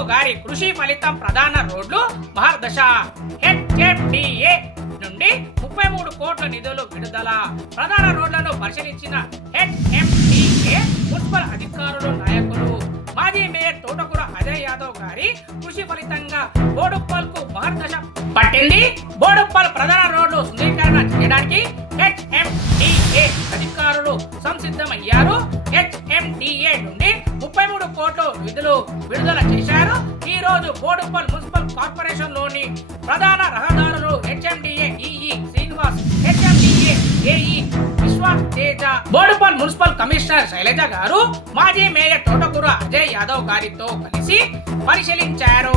యాదవ్ గారి కృషి ఫలితం ప్రధాన రోడ్లు మహర్దశ హెచ్ఎండిఏ నుండి ముప్పై మూడు కోట్ల నిధులు విడుదల. ప్రధాన రోడ్లను పరిశీలించిన హెచ్ఎండిఏ మున్సిపల్ అధికారులు నాయకులు మాజీ మేయర్ తోటకూర అజయ్ యాదవ్ గారి కృషి ఫలితంగా బోడుప్పల్కు మహర్దశ పట్టింది. బోడుప్పల్ ప్రధాన రోడ్లు సుందరీకరణ చేయడానికి హెచ్ఎండిఏ అధికారులు సంసిద్ధమయ్యారు. ఎండిఏ నుండి ముప్పై మూడు కోట్లు నిధులు విడుదల చేశారు. ఈ రోజు బోడుప్పల్ మున్సిపల్ కార్పొరేషన్లోని ప్రధాన రహదారులు HMDA EE Srinivas HMDA AE Vishwas Teja. Boduppal municipal commissioner Shailaja garu మాజీ మేయర్ తోటకూర అజయ్ యాదవ్ గారితో కలిసి పరిశీలించారు.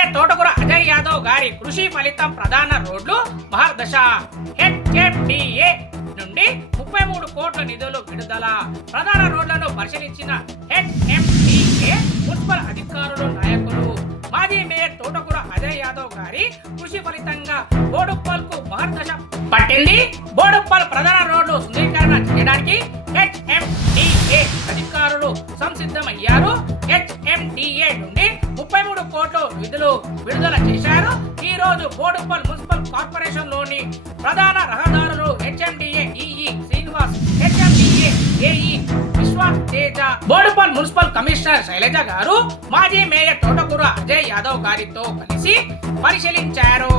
మేయర్ తోటకూర అజయ్ యాదవ్ గారి కృషి ఫలితం ప్రధాన రోడ్లు మహర్దశ హెచ్ఎండిఏ నుండి ముప్పై మూడు కోట్ల నిధులు విడుదల. ప్రధాన రోడ్లను పరిశీలించిన హెచ్ఎండిఏ మున్సిపల్ అధికారులు నాయకులు. మాజీ మేయర్ తోటకూర అజయ్ యాదవ్ గారి కృషి ఫలితంగా బోడుప్పల్కు మహర్దశ పట్టింది. బోడుప్పల్ ప్రధాన రోడ్లు సుందరీకరణ చేయడానికి సంసిద్ధమయ్యారు హెచ్ఎండిఏ నుండి ముప్పై మూడు కోట్లు నిధులు విడుదల చేశారు. ఈ రోజు బోడుపల్ మున్సిపల్ కార్పొరేషన్లోని ప్రధాన రహదారులు HMDA EE Srinivas HMDA AE Teja Boduppal municipal commissioner Shailaja garu మాజీ మేయర్ తోటకూర అజయ్ యాదవ్ గారితో కలిసి పరిశీలించారు.